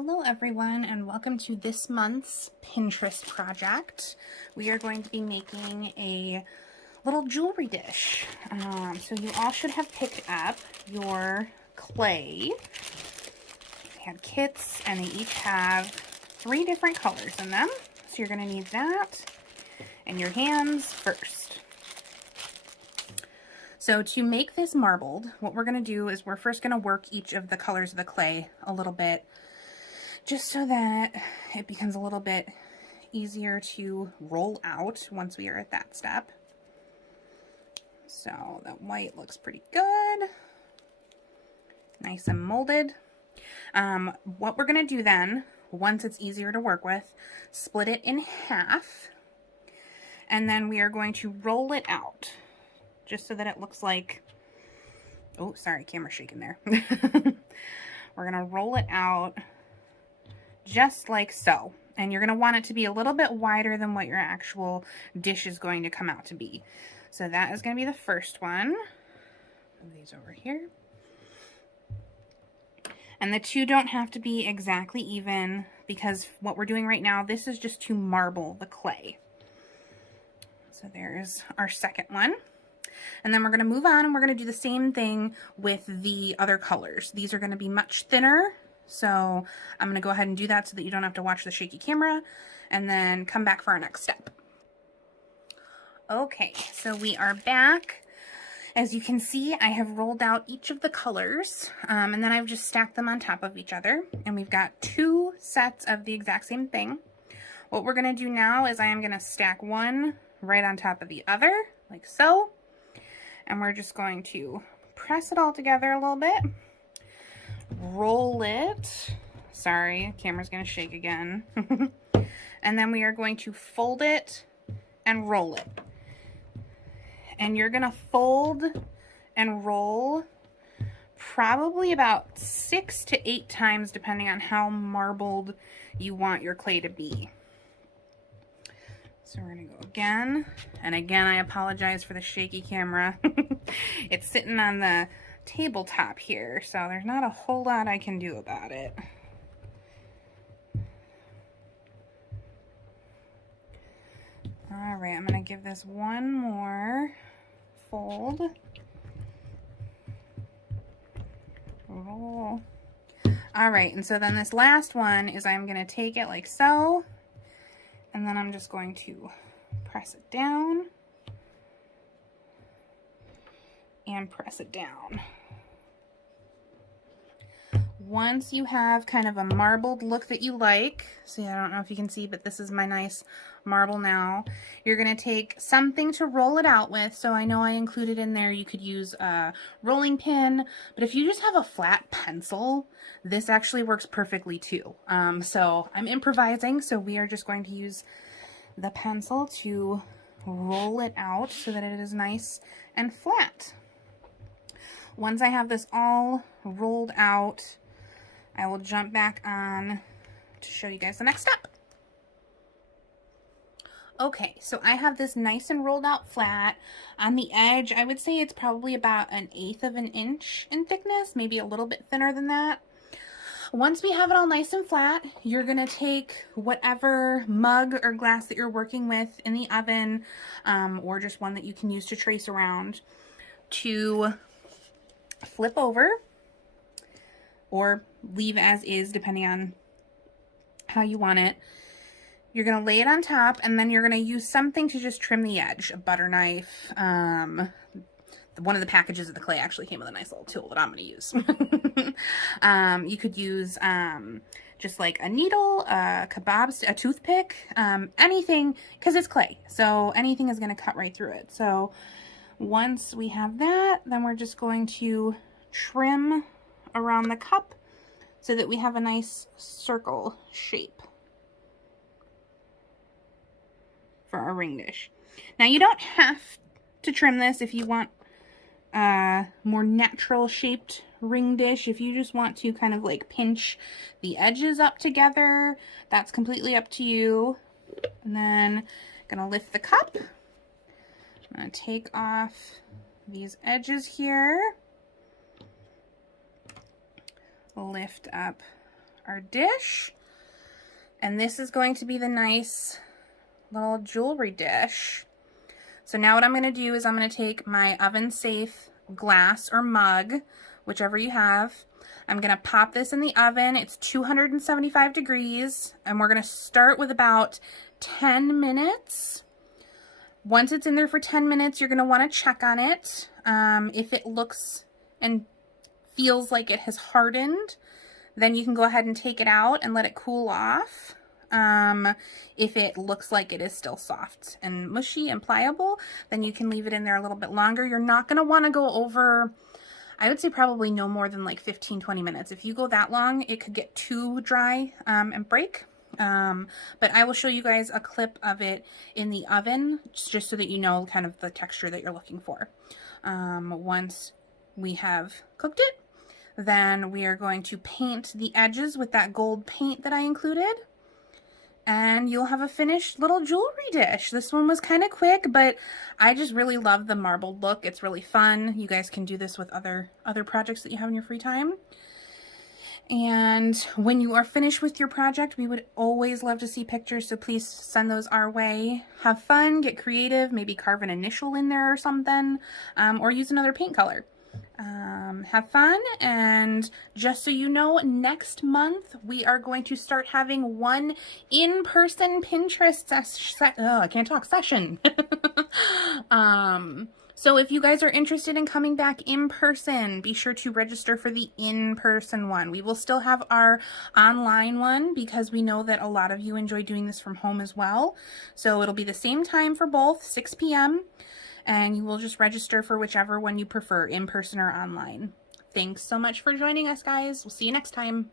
Hello everyone, and welcome to this month's Pinterest project. We are going to be making a little jewelry dish. So you all should have picked up your clay. They had kits and they each have 3 different colors in them. So you're going to need that and your hands first. So to make this marbled, what we're going to do is we're first going to work each of the colors of the clay a little bit, just so that it becomes a little bit easier to roll out once we are at that step. So that white looks pretty good. Nice and molded. What we're going to do then, once it's easier to work with, split it in half. And then we are going to roll it out, just so that it looks like, oh, sorry, camera's shaking there. We're going to roll it out just like so. And you're going to want it to be a little bit wider than what your actual dish is going to come out to be. So that is going to be the first one. Move these over here. And the two don't have to be exactly even, because what we're doing right now, this is just to marble the clay. So there's our second one. And then we're going to move on and we're going to do the same thing with the other colors. These are going to be much thinner. So I'm going to go ahead and do that so that you don't have to watch the shaky camera, and then come back for our next step. Okay, so we are back. As you can see, I have rolled out each of the colors, and then I've just stacked them on top of each other. And we've got 2 sets of the exact same thing. What we're going to do now is I am going to stack one right on top of the other, like so. And we're just going to press it all together a little bit. Roll it. Sorry, camera's going to shake again. And then we are going to fold it and roll it. And you're going to fold and roll probably about 6 to 8 times, depending on how marbled you want your clay to be. So we're going to go again. And again, I apologize for the shaky camera. It's sitting on the tabletop here, so there's not a whole lot I can do about it. Alright, I'm going to give this one more fold. Roll. Alright, and so then this last one is I'm going to take it like so, and then I'm just going to press it down and press it down. Once you have kind of a marbled look that you like, see, I don't know if you can see, but this is my nice marble now. You're going to take something to roll it out with. So I know I included in there, you could use a rolling pin, but if you just have a flat pencil, this actually works perfectly too. So I'm improvising, so we are just going to use the pencil to roll it out so that it is nice and flat. Once I have this all rolled out, I will jump back on to show you guys the next step. Okay, so I have this nice and rolled out flat. On the edge, I would say it's probably about 1/8 of an inch in thickness, maybe a little bit thinner than that. Once we have it all nice and flat, you're going to take whatever mug or glass that you're working with in the oven, or just one that you can use to trace around, to flip over or leave as is, depending on how you want it. You're going to lay it on top, and then you're going to use something to just trim the edge. A butter knife. One of the packages of the clay actually came with a nice little tool that I'm going to use. You could use just like a needle, a toothpick, anything, because it's clay. So anything is going to cut right through it. So once we have that, then we're just going to trim around the cup so that we have a nice circle shape for our ring dish. Now you don't have to trim this if you want a more natural shaped ring dish. If you just want to kind of like pinch the edges up together, that's completely up to you. And then I'm gonna lift the cup. I'm gonna take off these edges here. Lift up our dish. And this is going to be the nice little jewelry dish. So now what I'm going to do is I'm going to take my oven safe glass or mug, whichever you have. I'm going to pop this in the oven. It's 275 degrees, and we're going to start with about 10 minutes. Once it's in there for 10 minutes, you're going to want to check on it. If it looks and feels like it has hardened, then you can go ahead and take it out and let it cool off. If it looks like it is still soft and mushy and pliable, then you can leave it in there a little bit longer. You're not going to want to go over, I would say probably no more than like 15-20 minutes. If you go that long, it could get too dry and break. But I will show you guys a clip of it in the oven just so that you know kind of the texture that you're looking for. Once we have cooked it, then we are going to paint the edges with that gold paint that I included. And you'll have a finished little jewelry dish. This one was kind of quick, but I just really love the marbled look. It's really fun. You guys can do this with other projects that you have in your free time. And when you are finished with your project, we would always love to see pictures, so please send those our way. Have fun, get creative, maybe carve an initial in there or something, or use another paint color. Have fun, and just so you know, next month we are going to start having one in-person Pinterest session. So if you guys are interested in coming back in person, be sure to register for the in-person one. We will still have our online one because we know that a lot of you enjoy doing this from home as well. So it'll be the same time for both, 6 p.m. And you will just register for whichever one you prefer, in person or online. Thanks so much for joining us, guys. We'll see you next time.